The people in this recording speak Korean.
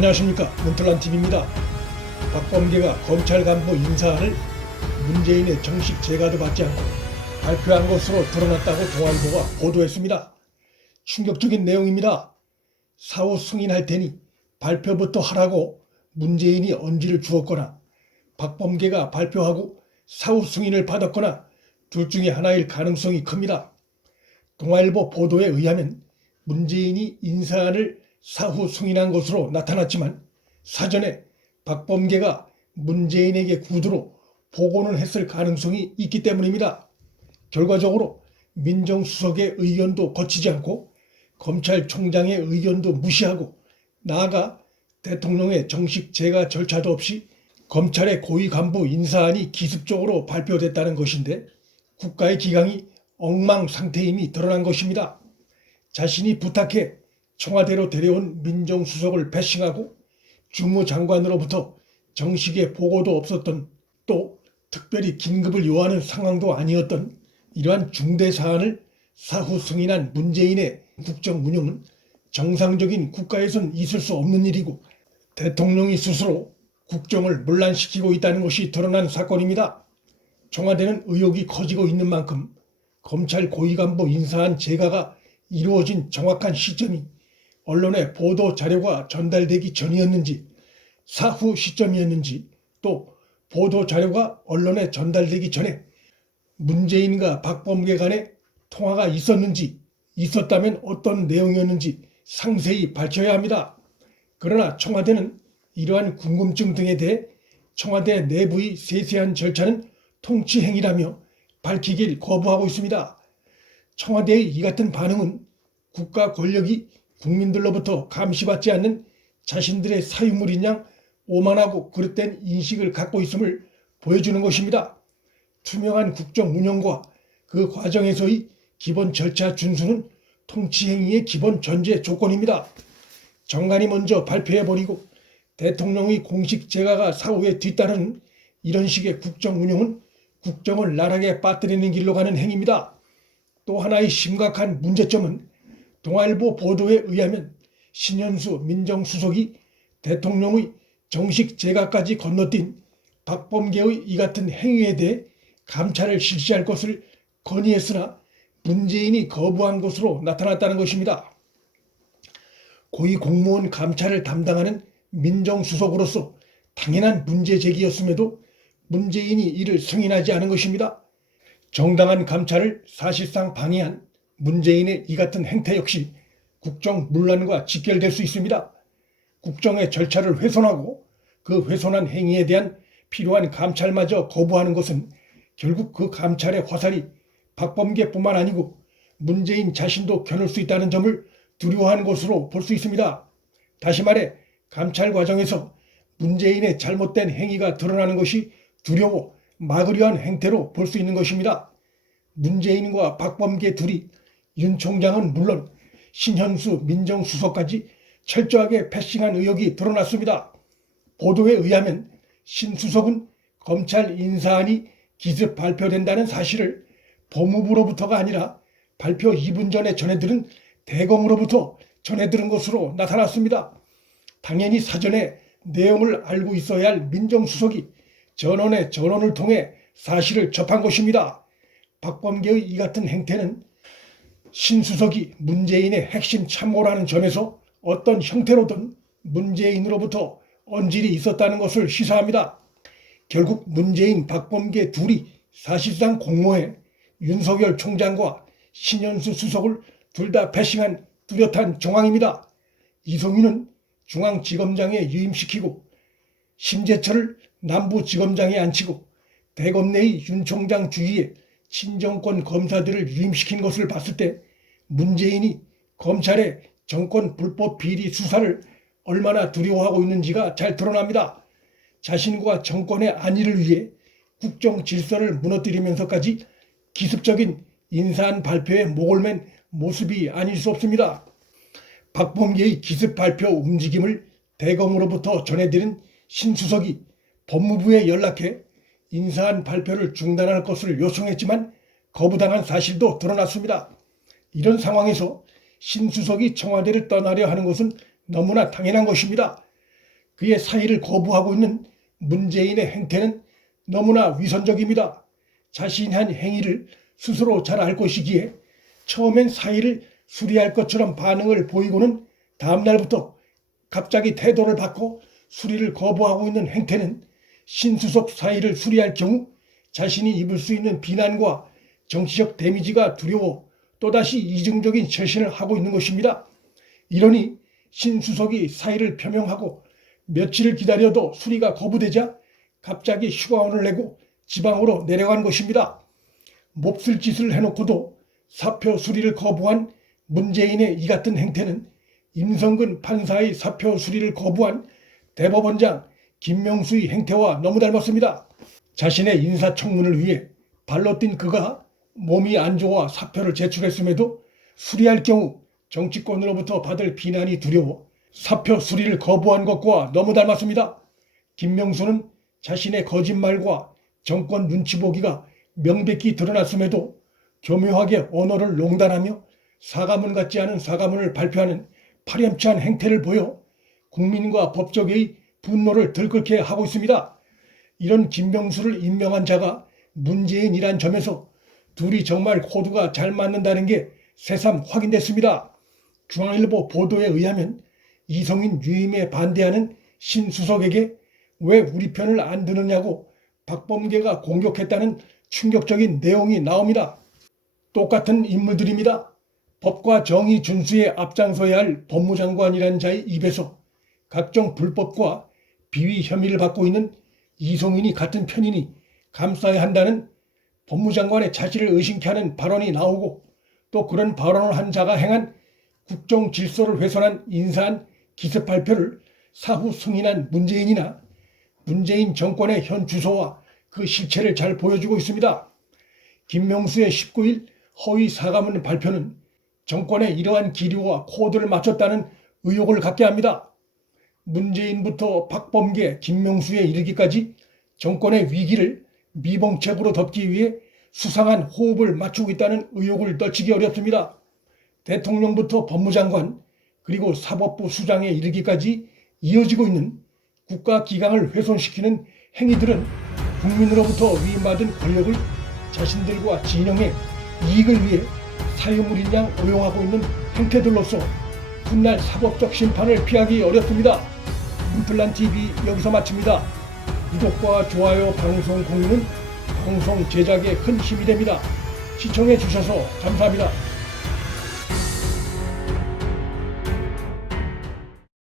안녕하십니까, 문틀란TV입니다. 박범계가 검찰 간부 인사안을 문재인의 정식 재가도 받지 않고 발표한 것으로 드러났다고 동아일보가 보도했습니다. 충격적인 내용입니다. 사후 승인할 테니 발표부터 하라고 문재인이 언지를 주었거나 박범계가 발표하고 사후 승인을 받았거나 둘 중에 하나일 가능성이 큽니다. 동아일보 보도에 의하면 문재인이 인사안을 사후 승인한 것으로 나타났지만 사전에 박범계가 문재인에게 구두로 보고는 했을 가능성이 있기 때문입니다. 결과적으로 민정수석의 의견도 거치지 않고 검찰총장의 의견도 무시하고 나아가 대통령의 정식 재가 절차도 없이 검찰의 고위 간부 인사안이 기습적으로 발표됐다는 것인데 국가의 기강이 엉망 상태임이 드러난 것입니다. 자신이 부탁해 청와대로 데려온 민정수석을 패싱하고 주무장관으로부터 정식의 보고도 없었던, 또 특별히 긴급을 요하는 상황도 아니었던 이러한 중대 사안을 사후 승인한 문재인의 국정 운영은 정상적인 국가에선 있을 수 없는 일이고 대통령이 스스로 국정을 문란시키고 있다는 것이 드러난 사건입니다. 청와대는 의혹이 커지고 있는 만큼 검찰 고위 간부 인사안 재가가 이루어진 정확한 시점이 언론에 보도 자료가 전달되기 전이었는지 사후 시점이었는지, 또 보도 자료가 언론에 전달되기 전에 문재인과 박범계 간의 통화가 있었는지, 있었다면 어떤 내용이었는지 상세히 밝혀야 합니다. 그러나 청와대는 이러한 궁금증 등에 대해 청와대 내부의 세세한 절차는 통치행위라며 밝히길 거부하고 있습니다. 청와대의 이 같은 반응은 국가 권력이 국민들로부터 감시받지 않는 자신들의 사유물인 양 오만하고 그릇된 인식을 갖고 있음을 보여주는 것입니다. 투명한 국정 운영과 그 과정에서의 기본 절차 준수는 통치행위의 기본 전제 조건입니다. 정관이 먼저 발표해버리고 대통령의 공식 재가가 사후에 뒤따르는 이런 식의 국정 운영은 국정을 나락에 빠뜨리는 길로 가는 행위입니다. 또 하나의 심각한 문제점은 동아일보 보도에 의하면 신현수 민정수석이 대통령의 정식 재가까지 건너뛴 박범계의 이 같은 행위에 대해 감찰을 실시할 것을 건의했으나 문재인이 거부한 것으로 나타났다는 것입니다. 고위 공무원 감찰을 담당하는 민정수석으로서 당연한 문제 제기였음에도 문재인이 이를 승인하지 않은 것입니다. 정당한 감찰을 사실상 방해한 문재인의 이 같은 행태 역시 국정 문란과 직결될 수 있습니다. 국정의 절차를 훼손하고 그 훼손한 행위에 대한 필요한 감찰마저 거부하는 것은 결국 그 감찰의 화살이 박범계뿐만 아니고 문재인 자신도 겨눌 수 있다는 점을 두려워하는 것으로 볼 수 있습니다. 다시 말해 감찰 과정에서 문재인의 잘못된 행위가 드러나는 것이 두려워 막으려 한 행태로 볼 수 있는 것입니다. 문재인과 박범계 둘이 윤 총장은 물론 신현수 민정수석까지 철저하게 패싱한 의혹이 드러났습니다. 보도에 의하면 신 수석은 검찰 인사안이 기습 발표된다는 사실을 법무부로부터가 아니라 발표 2분 전에 전해들은 대검으로부터 전해들은 것으로 나타났습니다. 당연히 사전에 내용을 알고 있어야 할 민정수석이 전원의 전원을 통해 사실을 접한 것입니다. 박범계의 이 같은 행태는 신 수석이 문재인의 핵심 참모라는 점에서 어떤 형태로든 문재인으로부터 언질이 있었다는 것을 시사합니다. 결국 문재인, 박범계 둘이 사실상 공모해 윤석열 총장과 신현수 수석을 둘 다 패싱한 뚜렷한 정황입니다. 이성윤은 중앙지검장에 유임시키고 심재철을 남부지검장에 앉히고 대검 내의 윤 총장 주위에 친정권 검사들을 유임시킨 것을 봤을 때 문재인이 검찰의 정권 불법 비리 수사를 얼마나 두려워하고 있는지가 잘 드러납니다. 자신과 정권의 안위를 위해 국정 질서를 무너뜨리면서까지 기습적인 인사안 발표에 목을 맨 모습이 아닐 수 없습니다. 박범계의 기습 발표 움직임을 대검으로부터 전해드린 신 수석이 법무부에 연락해 인사안 발표를 중단할 것을 요청했지만 거부당한 사실도 드러났습니다. 이런 상황에서 신 수석이 청와대를 떠나려 하는 것은 너무나 당연한 것입니다. 그의 사의를 거부하고 있는 문재인의 행태는 너무나 위선적입니다. 자신이 한 행위를 스스로 잘 알 것이기에 처음엔 사의를 수리할 것처럼 반응을 보이고는 다음 날부터 갑자기 태도를 바꿔 수리를 거부하고 있는 행태는 신수석 사의를 수리할 경우 자신이 입을 수 있는 비난과 정치적 데미지가 두려워 또다시 이중적인 처신을 하고 있는 것입니다. 이러니 신수석이 사의를 표명하고 며칠을 기다려도 수리가 거부되자 갑자기 휴가원을 내고 지방으로 내려간 것입니다. 몹쓸 짓을 해놓고도 사표 수리를 거부한 문재인의 이 같은 행태는 임성근 판사의 사표 수리를 거부한 대법원장 김명수의 행태와 너무 닮았습니다. 자신의 인사청문을 위해 발로 뛴 그가 몸이 안 좋아 사표를 제출했음에도 수리할 경우 정치권으로부터 받을 비난이 두려워 사표 수리를 거부한 것과 너무 닮았습니다. 김명수는 자신의 거짓말과 정권 눈치 보기가 명백히 드러났음에도 교묘하게 언어를 농단하며 사과문 같지 않은 사과문을 발표하는 파렴치한 행태를 보여 국민과 법조계의 분노를 들끓게 하고 있습니다. 이런 김명수를 임명한 자가 문재인이란 점에서 둘이 정말 코드가 잘 맞는다는 게 새삼 확인됐습니다. 중앙일보 보도에 의하면 이성인 유임에 반대하는 신수석에게 왜 우리 편을 안 드느냐고 박범계가 공격했다는 충격적인 내용이 나옵니다. 똑같은 인물들입니다. 법과 정의 준수에 앞장서야 할 법무장관이라는 자의 입에서 각종 불법과 비위 혐의를 받고 있는 이성인이 같은 편이니 감싸야 한다는 법무장관의 자질을 의심케 하는 발언이 나오고 또 그런 발언을 한 자가 행한 국정 질서를 훼손한 인사한 기습 발표를 사후 승인한 문재인이나 문재인 정권의 현 주소와 그 실체를 잘 보여주고 있습니다. 김명수의 19일 허위 사과문 발표는 정권의 이러한 기류와 코드를 맞췄다는 의혹을 갖게 합니다. 문재인부터 박범계, 김명수에 이르기까지 정권의 위기를 미봉책으로 덮기 위해 수상한 호흡을 맞추고 있다는 의혹을 떨치기 어렵습니다. 대통령부터 법무장관 그리고 사법부 수장에 이르기까지 이어지고 있는 국가기강을 훼손시키는 행위들은 국민으로부터 위임받은 권력을 자신들과 진영의 이익을 위해 사유물인 양 오용하고 있는 행태들로서 훗날 사법적 심판을 피하기 어렵습니다. 문플란TV 여기서 마칩니다. 구독과 좋아요, 방송 공유는 방송 제작에 큰 힘이 됩니다. 시청해 주셔서 감사합니다.